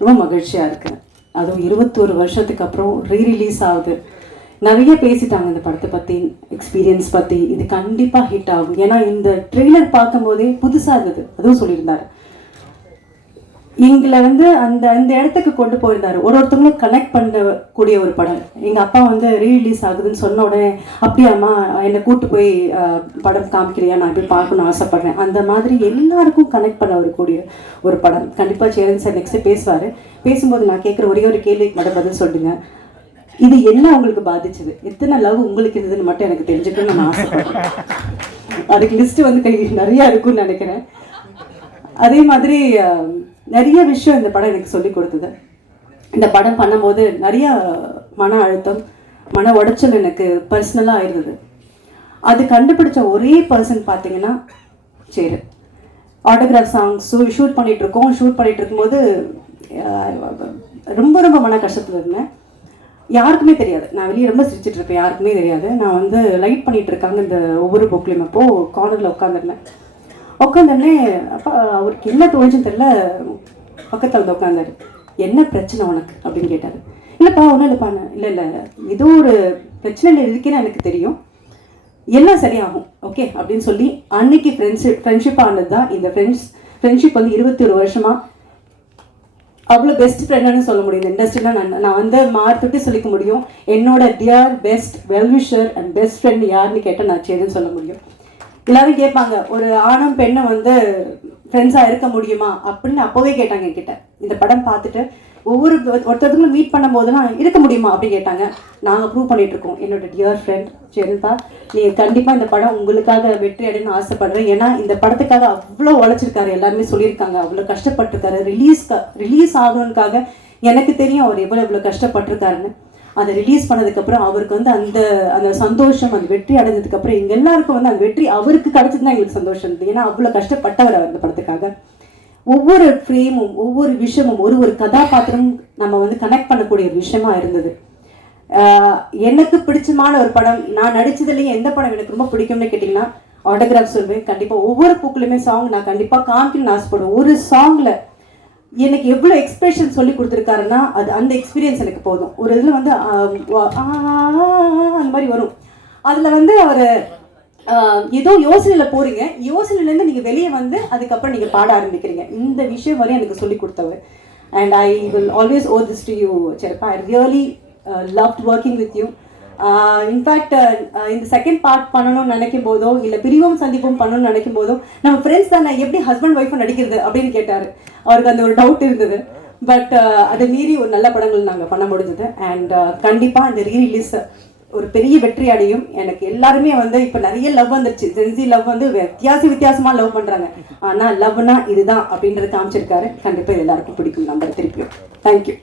ரொம்ப மகிழ்ச்சியாக இருக்குது. அதுவும் 21 வருஷத்துக்கு அப்புறம் ரீரிலீஸ் ஆகுது. நிறைய பேசிட்டாங்க இந்த படத்தை பற்றி, எக்ஸ்பீரியன்ஸ் பற்றி. இது கண்டிப்பாக ஹிட் ஆகும். ஏன்னா இந்த ட்ரெய்லர் பார்க்கும்போதே புதுசாக இருந்தது. அதுவும் சொல்லியிருந்தார். எங்களை வந்து அந்த அந்த இடத்துக்கு கொண்டு போயிருந்தார். ஒருத்தவங்களும் கனெக்ட் பண்ணக்கூடிய ஒரு படம். எங்கள் அப்பா வந்து ரீரிலீஸ் ஆகுதுன்னு சொன்ன உடனே, அப்படியாம்மா என்னை கூப்பிட்டு போய் படம் காமிக்கிறியா, நான் போய் பார்க்கணும்னு ஆசைப்பட்றேன். அந்த மாதிரி எல்லாருக்கும் கனெக்ட் பண்ண வரக்கூடிய ஒரு படம். கண்டிப்பாக சேரன் சார் நெக்ஸ்ட்டு பேசுவார். பேசும்போது நான் கேட்குற ஒரே ஒரு கேள்விக்கு மட்டும் பதில் சொல்லுங்க. இது என்ன உங்களுக்கு பாதிச்சது, எத்தனை லவ் உங்களுக்கு இருந்ததுன்னு மட்டும் எனக்கு தெரிஞ்சுக்கணும்னு நான் ஆசைப்படுறேன். அதுக்கு லிஸ்ட்டு வந்து நிறையா இருக்குன்னு நினைக்கிறேன். அதே மாதிரி நிறைய விஷயம் இந்த படம் எனக்கு சொல்லி கொடுத்தது. இந்த படம் பண்ணும்போது நிறைய மன அழுத்தம், மன உடைச்சல் எனக்கு பர்சனலாக இருந்தது. அது கண்டுபிடிச்ச ஒரே பர்சன் பார்த்தீங்கன்னா சரி. ஆட்டோகிராஃப் சாங்ஸ் ஷூட் பண்ணிகிட்ருக்கோம். ஷூட் பண்ணிகிட்டு இருக்கும்போது ரொம்ப ரொம்ப மன கஷ்டத்தில் இருந்தேன். யாருக்குமே தெரியாது. நான் வெளியே ரொம்ப சிரிச்சிட்டு இருப்பேன், யாருக்குமே தெரியாது. நான் வந்து லைட் பண்ணிகிட்டு இருக்காங்க இந்த ஒவ்வொரு புக்லையும். அப்போது கார்னரில் உட்காந்துருந்தேன். உட்காந்தோடனே அப்போ அவருக்கு என்ன தோணுச்சுன்னு தெரியல, பக்கத்தில் வந்து உட்காந்தாரு. என்ன பிரச்சனை உனக்கு அப்படின்னு கேட்டார். இல்லைப்பா ஒன்றும் இல்லைப்பா. இல்லை ஏதோ ஒரு பிரச்சனையில் இருக்குன்னு எனக்கு தெரியும், எல்லாம் சரியாகும் ஓகே அப்படின்னு சொல்லி அன்னைக்கு ஃப்ரெண்ட்ஷிப் ஆனது தான் இந்த ஃப்ரெண்ட்ஷிப் வந்து 21 வருஷமாக அவ்வளோ பெஸ்ட் ஃப்ரெண்டுன்னு சொல்ல முடியும். இந்த இண்டஸ்ட்ரியில் நான் வந்து மார்த்துட்டு சொல்லிக்க முடியும். என்னோட dear best well-wisher and best friend யாருன்னு கேட்டால் நான் சேதுன்னு சொல்ல முடியும். எல்லாரும் கேட்பாங்க, ஒரு ஆணும் பெண்ணும் வந்து ஃப்ரெண்ட்ஸாக இருக்க முடியுமா அப்படின்னு அப்போவே கேட்டாங்க என்கிட்ட. இந்த படம் பார்த்துட்டு ஒருத்தருக்கும் மீட் பண்ணும் போதெல்லாம் இருக்க முடியுமா அப்படின்னு கேட்டாங்க. நாங்கள் ப்ரூவ் பண்ணிகிட்ருக்கோம். என்னோட டியர் ஃப்ரெண்ட் சரிப்பா, நீங்கள் கண்டிப்பாக இந்த படம் உங்களுக்காக வெற்றி அடையணும்னு ஆசைப்படுறேன். ஏன்னா இந்த படத்துக்காக அவ்வளோ உழைச்சிருக்காரு, எல்லாருமே சொல்லியிருக்காங்க. அவ்வளோ கஷ்டப்பட்டிருக்காரு. ரிலீஸ் ஆகணுக்காக எனக்கு தெரியும் அவர் எவ்வளோ கஷ்டப்பட்டிருக்காருன்னு. அதை ரிலீஸ் பண்ணதுக்கப்புறம் அவருக்கு வந்து அந்த அந்த சந்தோஷம், அந்த வெற்றி அடைஞ்சதுக்கப்புறம் எங்கள் எல்லாருக்கும் வந்து அந்த வெற்றி அவருக்கு கிடைச்சதுதான் எங்களுக்கு சந்தோஷம் இருந்தது. ஏன்னா அவ்வளோ கஷ்டப்பட்டவர் அந்த படத்துக்காக. ஒவ்வொரு ஃப்ரேமும் ஒவ்வொரு விஷயமும் ஒரு கதாபாத்திரமும் நம்ம வந்து கனெக்ட் பண்ணக்கூடிய ஒரு விஷயமா இருந்தது. எனக்கு பிடிச்சமான ஒரு படம், நான் நடிச்சதுலேயே எந்த படம் எனக்கு ரொம்ப பிடிக்கும்னு கேட்டிங்கன்னா ஆட்டோகிராஃப் சொல்வேன். கண்டிப்பாக ஒவ்வொரு பூக்குலையுமே சாங் நான் கண்டிப்பாக காமிக்கணும்னு ஆசைப்படுவேன். ஒரு சாங்கில் எனக்கு எவ்வளோ எக்ஸ்பிரஷன் சொல்லி கொடுத்துருக்காருன்னா அது அந்த எக்ஸ்பீரியன்ஸ் எனக்கு போதும். ஒரு இதில் வந்து அந்த மாதிரி வரும். அதில் வந்து அவர் ஏதோ யோசனையில் போகிறீங்க, யோசனையிலேருந்து நீங்கள் வெளியே வந்து அதுக்கப்புறம் நீங்கள் பாட ஆரம்பிக்கிறீங்க. இந்த விஷயம் வரையும் எனக்கு சொல்லி கொடுத்தவர். And I will always owe this to you சரிப்பா. I really loved working with you. In fact இந்த செகண்ட் பார்ட் பண்ணணும்னு நினைக்கும் போதோ இல்லை பிரிவும் சந்திப்பும் பண்ணணும்னு நினைக்கும் போதோ நம்ம ஃப்ரெண்ட்ஸ் தானே, எப்படி ஹஸ்பண்ட் ஒய்ஃபும் நடிக்கிறது அப்படின்னு கேட்டார். அவருக்கு அந்த ஒரு டவுட் இருந்தது. பட் அதை மீறி ஒரு நல்ல படங்கள் நாங்கள் பண்ண முடிஞ்சது. அண்ட் கண்டிப்பாக இந்த ரீரிலீஸ் ஒரு பெரிய வெற்றி அடையும். எனக்கு எல்லாருமே வந்து இப்போ நிறைய லவ் வந்துருச்சு. ஜென்சி லவ் வந்து வித்தியாசமாக லவ் பண்ணுறாங்க. ஆனால் லவ்னா இதுதான் அப்படின்றது காமிச்சிருக்காரு. கண்டிப்பாக எல்லாருக்கும் பிடிக்கும் நம்பர் திருப்பியும். தேங்க்யூ.